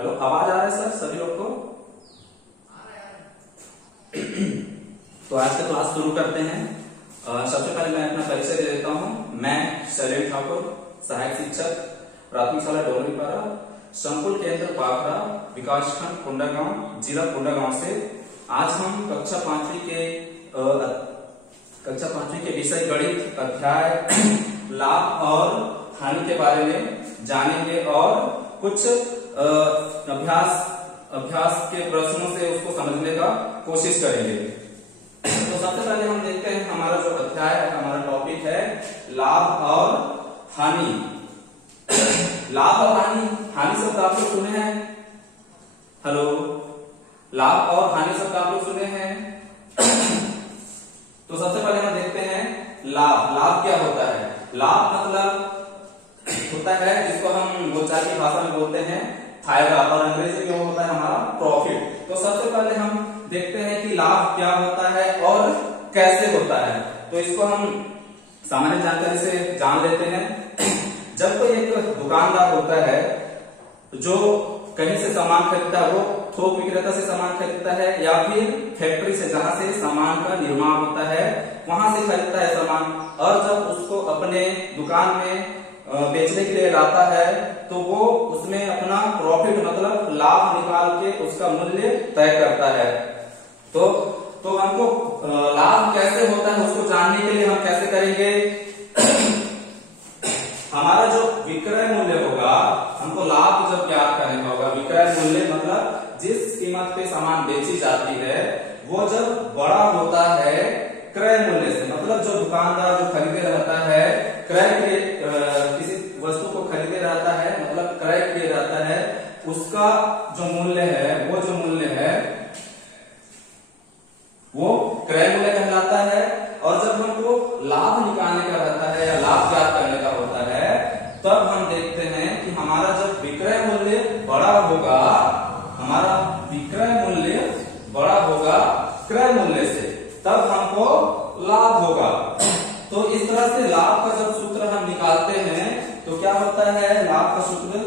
Hello, आवाज आ रहा है सर सभी लोग को? तो आज का क्लास शुरू करते हैं। सबसे पहले मैं अपना परिचय दे देता हूं। मैं शैलेंद्र ठाकुर, सहायक शिक्षक, प्राथमिक शाला डोलरीपारा, संकुल केंद्र पाखड़ा, विकासखंड कोंडागांव, जिला कोंडागांव से आज हम कक्षा पांचवी के विषय गणित अध्याय लाभ और हानि के बारे में जानेंगे और कुछ अभ्यास के प्रश्नों से उसको समझने का कोशिश करेंगे। तो सबसे पहले हम देखते हैं हमारा जो अध्याय है, हमारा टॉपिक है लाभ और हानि। लाभ और हानि शब्द आप लोग सुने हैं? हेलो, लाभ और हानि शब्द आप लोग सुने हैं? तो सबसे पहले हम देखते हैं लाभ क्या होता है। लाभ मतलब होता है जिसको हम बोलचाल की भाषा में बोलते हैं फायदा, और अंग्रेजी में वो होता है हमारा प्रॉफिट। तो सबसे पहले हम देखते हैं कि लाभ क्या होता है और कैसे होता है। तो इसको हम सामान्य जानकारी से जान लेते हैं। जब कोई एक दुकानदार होता है जो कहीं से सामान खरीदता है, वो थोक विक्रेता से सामान खरीदता है या फिर फैक्ट्री से, जहां से सामान का निर्माण होता है, वहां से खरीदता है सामान, और जब उसको अपने दुकान में बेचने के लिए लाता है तो वो उसमें अपना प्रॉफिट मतलब लाभ निकाल के उसका मूल्य तय करता है। तो हमको लाभ कैसे होता है उसको जानने के लिए हम कैसे करेंगे, हमारा जो विक्रय मूल्य होगा, हमको लाभ जब ज्ञात करने का होगा। विक्रय मूल्य मतलब जिस कीमत पे सामान बेची जाती है वो जब बड़ा होता है क्रय मूल्य से, मतलब जो दुकानदार जो खरीदे रहता है, क्रय के किसी वस्तु को खरीदे रहता है मतलब क्रय किए रहता है, उसका जो मूल्य है वो क्रय मूल्य कहलाता है। और जब हमको लाभ निकालने का रहता है या लाभ ज्ञात करने का होता है, तब हम देखते हैं कि हमारा जब विक्रय मूल्य बड़ा होगा, हमारा विक्रय मूल्य बड़ा होगा क्रय मूल्य से, तब हमको लाभ होगा। तो इस तरह से लाभ का जब सूत्र हम निकालते हैं तो क्या होता है, लाभ का सूत्र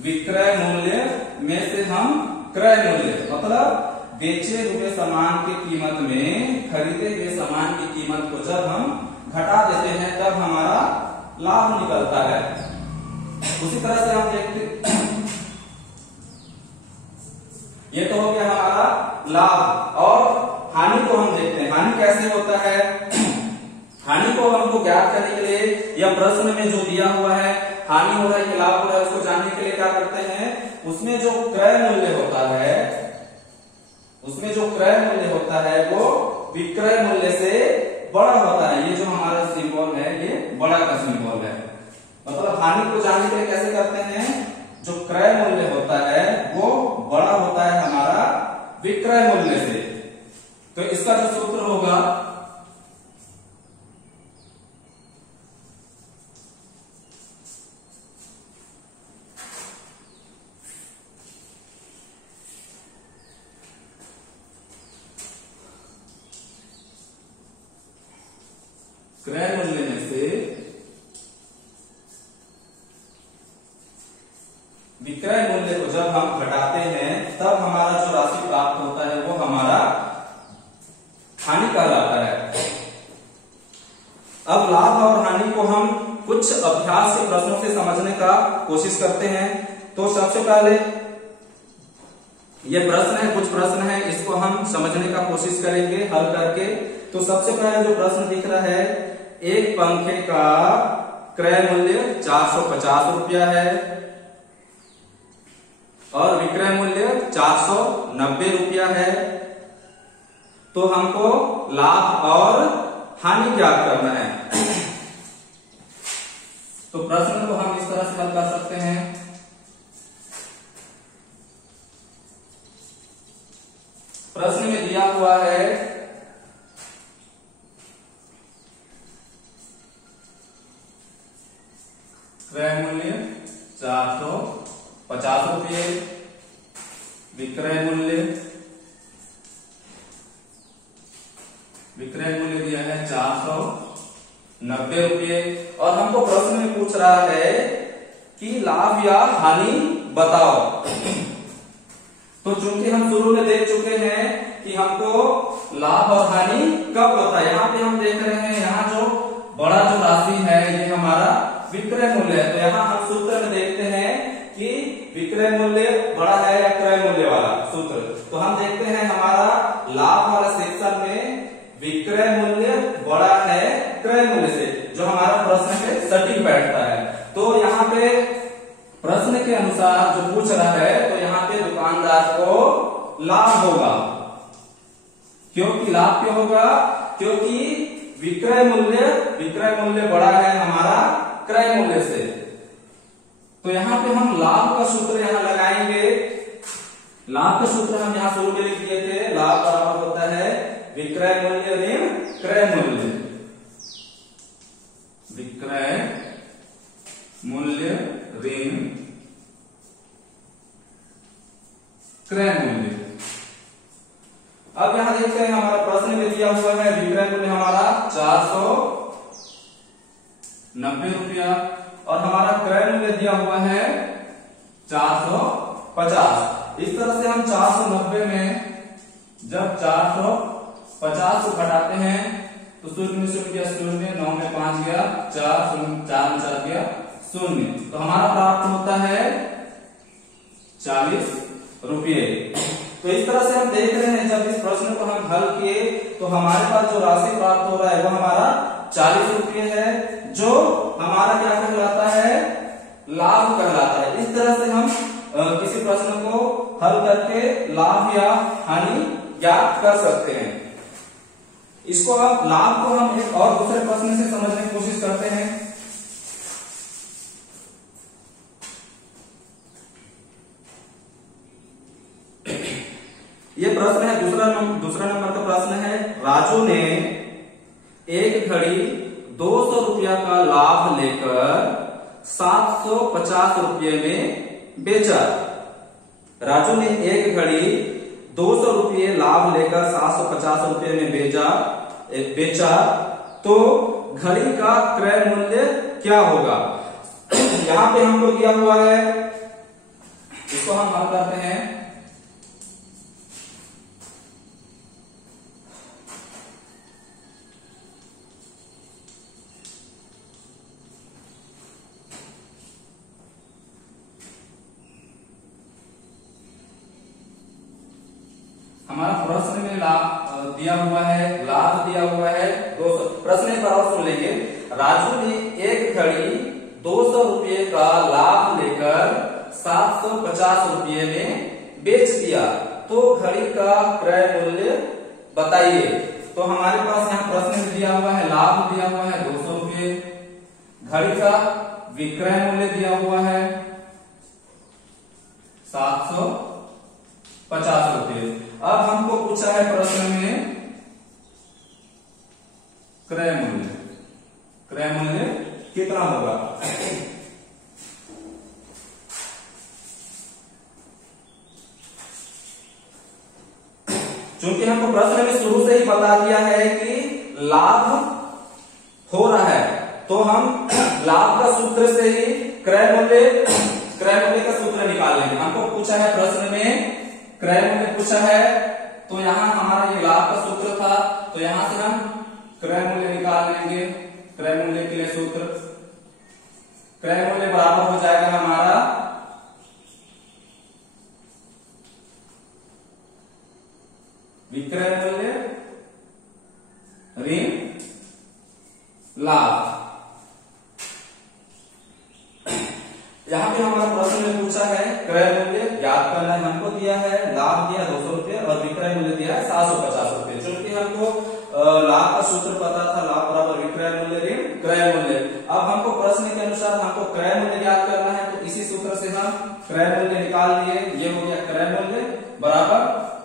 विक्रय मूल्य में से हम क्रय मूल्य मतलब बेचे हुए सामान की कीमत में खरीदे हुए सामान की कीमत को जब हम घटा देते हैं तब हमारा लाभ निकलता है। उसी तरह से हम देखते, ये तो हो गया हमारा लाभ। और हानि को हम देखते हैं, हानि कैसे होता है। हानि को हमको ज्ञात करने के लिए या प्रश्न में जो दिया हुआ है हानि हो रहा है कि लाभ हो रहा है, उसको जानने के लिए क्या करते हैं, उसमें जो क्रय मूल्य होता है वो विक्रय मूल्य से बड़ा होता है। ये जो हमारा सिंबल है ये बड़ा का सिंबल है। मतलब हानि को जानने के लिए कैसे करते हैं, जो क्रय मूल्य होता है वो बड़ा होता है हमारा विक्रय मूल्य से। तो इसका जो सूत्र होगा, क्रय मूल्य में से विक्रय मूल्य को जब हम घटाते हैं तब हमारा जो राशि प्राप्त होता है वो हमारा हानि कहलाता है। अब लाभ और हानि को हम कुछ अभ्यास के प्रश्नों से समझने का कोशिश करते हैं। तो सबसे पहले ये प्रश्न है, कुछ प्रश्न है, इसको हम समझने का कोशिश करेंगे हल करके। तो सबसे पहले जो प्रश्न दिख रहा है, एक पंखे का क्रय मूल्य 450 रुपया है और विक्रय मूल्य 490 रुपया है। तो हमको लाभ और हानि ज्ञात करना है। तो प्रश्न को हम इस तरह से हल कर सकते हैं। प्रश्न में दिया हुआ है क्रय मूल्य 450 रुपये, विक्रय मूल्य दिया है 490 रुपये। और हमको प्रश्न में पूछ रहा है कि लाभ या हानि बताओ। तो चूंकि हम शुरू में देख चुके हैं कि हमको लाभ और हानि कब होता है, यहाँ पे हम देख रहे हैं यहाँ जो बड़ा जो राशि है ये हमारा विक्रय मूल्य है। तो यहाँ हम सूत्र में देखते हैं कि विक्रय मूल्य बड़ा है या क्रय मूल्य वाला सूत्र। तो हम देखते हैं हमारा लाभ वाला सेक्शन में विक्रय मूल्य बड़ा है क्रय मूल्य से, जो हमारा प्रश्न पे सटीक बैठता है। तो यहाँ पे प्रश्न के अनुसार जो पूछ रहा है, तो यहाँ पे दुकानदार को लाभ होगा। क्योंकि लाभ क्यों होगा? क्योंकि विक्रय मूल्य बड़ा है हमारा क्रय मूल्य से। तो यहाँ पे हम लाभ का सूत्र यहाँ लगाएंगे। लाभ का सूत्र हम यहाँ शुरू में लिख दिए थे, लाभ बराबर होता है विक्रय मूल्य ऋण क्रय मूल्य। विक्रय मूल्य ऋण क्रय मूल्य। अब यहां देखते हैं हमारा प्रश्न में दिया हुआ है विक्रय मूल्य हमारा 490 रुपया और हमारा क्रय मूल्य दिया हुआ है 450। इस तरह से हम 490 में जब 450 को घटाते हैं तो शून्य में शून्य गया शून्य, 9 में 5 गया 4, 4 में 4 गया 0। तो हमारा प्राप्त होता है 40 रुपये। तो इस तरह से हम देख रहे हैं जब इस प्रश्न को हम हल किए तो हमारे पास जो राशि प्राप्त हो रहा है वो हमारा 40 रुपये है, जो हमारा क्या कहलाता है? लाभ कहलाता है। इस तरह से हम किसी प्रश्न को हल करके लाभ या हानि ज्ञात कर सकते हैं। इसको अब लाभ को हम एक और दूसरे प्रश्न से समझने की कोशिश करते हैं। ये प्रश्न है दूसरा नंबर का प्रश्न है। राजू ने एक घड़ी 200 रुपया का लाभ लेकर 750 रुपये में बेचा। राजू ने एक घड़ी 200 रुपये लाभ लेकर 750 रुपये में बेचा तो घड़ी का क्रय मूल्य क्या होगा? यहाँ पे हमको दिया हुआ है, इसको हम हल करते हैं। हमारा प्रश्न में लाभ दिया हुआ है, लाभ दिया हुआ है 200। प्रश्न एक बार और सुन लेंगे। राजू ने एक घड़ी 200 रुपये का लाभ लेकर 750 रुपये में बेच दिया तो घड़ी का क्रय मूल्य बताइए। तो हमारे पास यहाँ प्रश्न में दिया हुआ है, लाभ दिया हुआ है 200 रुपये, घड़ी का विक्रय मूल्य दिया हुआ है 750 रुपये। अब हमको पूछा है प्रश्न में क्रय मूल्य कितना होगा? चूंकि हमको प्रश्न में शुरू से ही बता दिया है कि लाभ हो रहा है, तो हम लाभ का सूत्र से ही क्रय मूल्य का सूत्र निकाल लेंगे। हमको पूछा है प्रश्न में क्रय मूल्य पूछा है, तो यहाँ हमारा ये लाभ का सूत्र था, तो यहां से हम क्रय मूल्य निकाल लेंगे। क्रय मूल्य के लिए सूत्र, क्रय मूल्य बराबर हो जाएगा हमारा विक्रय मूल्य ऋण लाभ। यहाँ पे हमारा प्रश्न में पूछा है क्रय मूल्य ज्ञात करना है, हमको दिया है लाभ दिया 200 रुपये और विक्रय मूल्य दिया है 750 रुपये। चूंकि हमको लाभ का सूत्र पता था, लाभ बराबर विक्रय मूल्य ऋण क्रय मूल्य। अब हमको प्रश्न के अनुसार हमको क्रय मूल्य ज्ञात करना है, तो इसी सूत्र से हम क्रय मूल्य निकाल लिए। ये हो गया क्रय मूल्य बराबर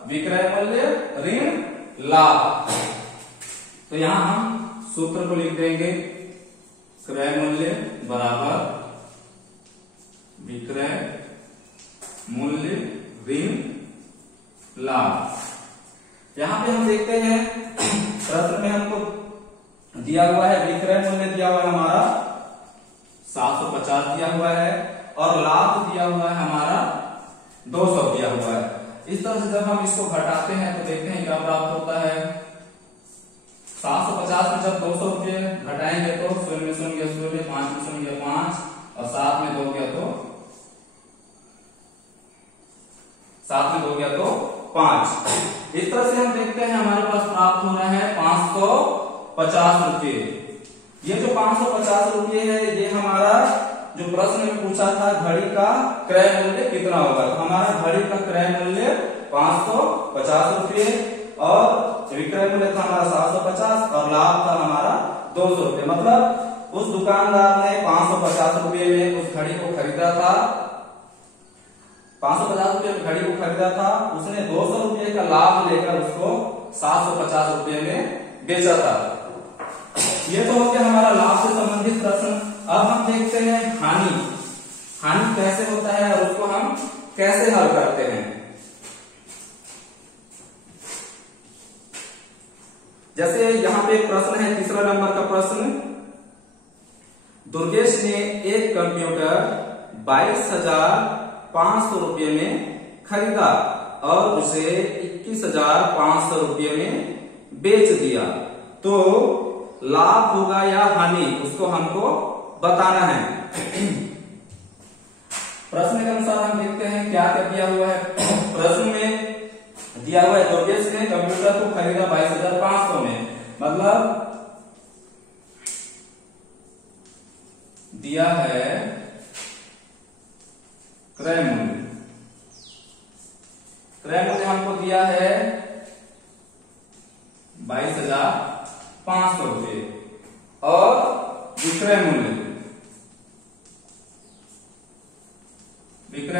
विक्रय मूल्य ऋण लाभ। तो यहाँ हम सूत्र को लिख देंगे, क्रय मूल्य बराबर विक्रय मूल्य ऋण लाभ। यहां पे हम देखते हैं प्रश्न में हमको दिया हुआ है विक्रय मूल्य दिया हुआ है हमारा 750 दिया हुआ है और लाभ दिया हुआ है हमारा 200 दिया हुआ है। इस तरह से जब हम इसको घटाते हैं तो देखते हैं क्या प्राप्त होता है। 750 में जब 200 रुपये घटाएंगे तो 0 0 0 5 0 5 और 7 में 2 गया तो 5। इस तरह से हम देखते हैं हमारे पास प्राप्त हो रहा है 550 रुपये। ये जो 550 रुपये है ये हमारा जो प्रश्न में पूछा था घड़ी का क्रय मूल्य कितना होगा, तो हमारा घड़ी का क्रय मूल्य 550 रुपये और विक्रय मूल्य था हमारा 750 और लाभ था हमारा 200 रुपये। मतलब उस दुकानदार ने 550 रुपये में उस घड़ी को खरीदा था, 550 रुपये में घड़ी को खरीदा था, उसने 200 रुपये का लाभ लेकर उसको 750 रुपये में बेचा था। ये तो हो गया हमारा लाभ से संबंधित प्रश्न। अब हम देखते हैं हानि कैसे होता है और उसको हम कैसे हल करते हैं। जैसे यहाँ पे एक प्रश्न है, तीसरा नंबर का प्रश्न, दुर्गेश ने एक कंप्यूटर 22,500 रुपये में खरीदा और उसे 21,500 रुपये में बेच दिया, तो लाभ होगा या हानि, उसको हमको बताना है। प्रश्न के अनुसार हम देखते हैं क्या क्या दिया हुआ है। प्रश्न में दिया हुआ है दुर्गेश ने कंप्यूटर को खरीदा 22,500 में, मतलब दिया है क्रय मूल्य। क्रय मूल्य हमको दिया है 22,500 रुपये और विक्रय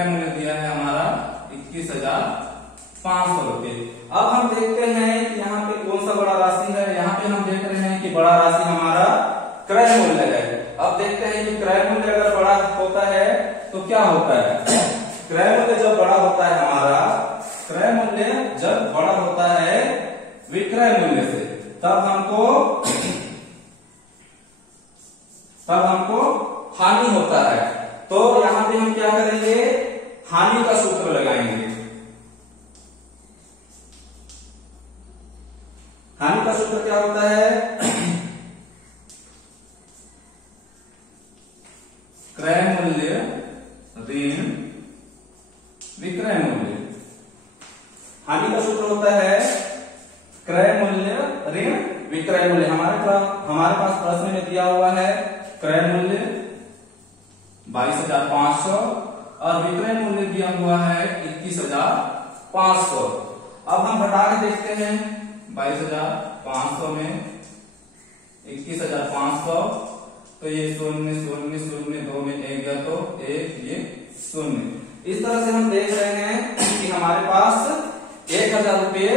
मूल्य दिया है हमारा 21,500 रुपये। अब हम देखते हैं कि यहाँ पे कौन सा बड़ा राशि है। यहाँ पे हम देख रहे हैं कि बड़ा राशि हमारा क्रय मूल्य है। अब देखते हैं कि क्रय मूल्य अगर बड़ा होता है तो क्या होता है। क्रय मूल्य जब बड़ा होता है हमारा, क्रय मूल्य जब बड़ा होता है विक्रय मूल्य से, तब हमको हानि होता है। तो यहां पे हम क्या करेंगे, हानि का सूत्र लगाएंगे। हानि का सूत्र क्या होता है, क्रय मूल्य ऋण विक्रय मूल्य। हानि का सूत्र होता है क्रय मूल्य ऋण विक्रय मूल्य। हमारे पास प्रश्न में दिया हुआ है क्रय मूल्य 22,500 और विक्रय मूल्य दिया हुआ है 21,500। अब हम घटा के देखते हैं 22,500 में 21,500, तो ये 0 0 0 2 में 1 गया तो 1 ये 0। इस तरह से हम देख रहे हैं कि हमारे पास 1,000 रुपये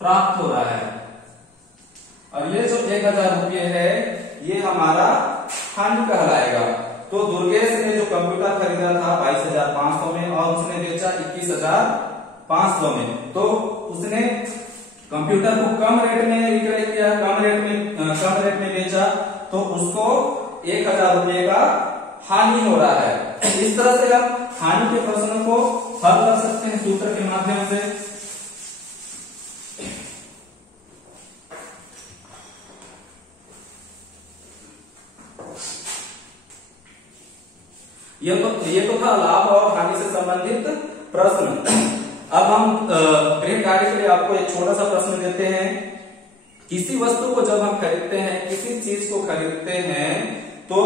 प्राप्त हो रहा है और ये जो 1,000 रुपये है ये हमारा हानि कहलाएगा। तो दुर्गेश ने जो कंप्यूटर खरीदा था 22,500 में और उसने बेचा 21,500 में, तो उसने कंप्यूटर को कम रेट में विक्रय किया, कम रेट में बेचा, तो उसको 1,000 रुपये का हानि हो रहा है। इस तरह से हम हानि के प्रश्नों को हल कर सकते हैं सूत्र के माध्यम से। ये तो था लाभ और हानि से संबंधित प्रश्न। अब हम गृह कार्य के लिए आपको एक छोटा सा प्रश्न देते हैं। किसी वस्तु को जब हम खरीदते हैं, किसी चीज को खरीदते हैं, तो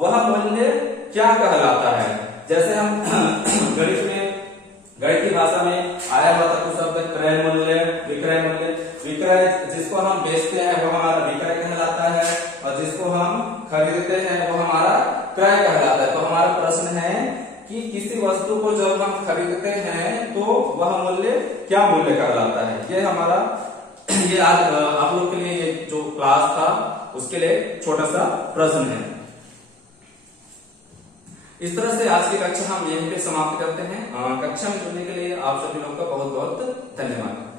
वह मूल्य क्या कहलाता है। जैसे हम गणित की भाषा में आया हुआ था कुछ शब्द क्रय मूल्य विक्रय मूल्य। विक्रय जिसको हम बेचते हैं वो हमारा विक्रय कहलाता है और जिसको हम खरीदते हैं वो हमारा क्रय कहलाता है। तो हमारा प्रश्न है कि किसी वस्तु को जब हम खरीदते हैं तो वह मूल्य क्या मूल्य कहलाता है। ये हमारा आज आप लोग के लिए ये जो क्लास था उसके लिए छोटा सा प्रश्न है। इस तरह से आज की कक्षा हम यहीं पे समाप्त करते हैं। कक्षा में जुड़ने के लिए आप सभी लोग का बहुत बहुत धन्यवाद।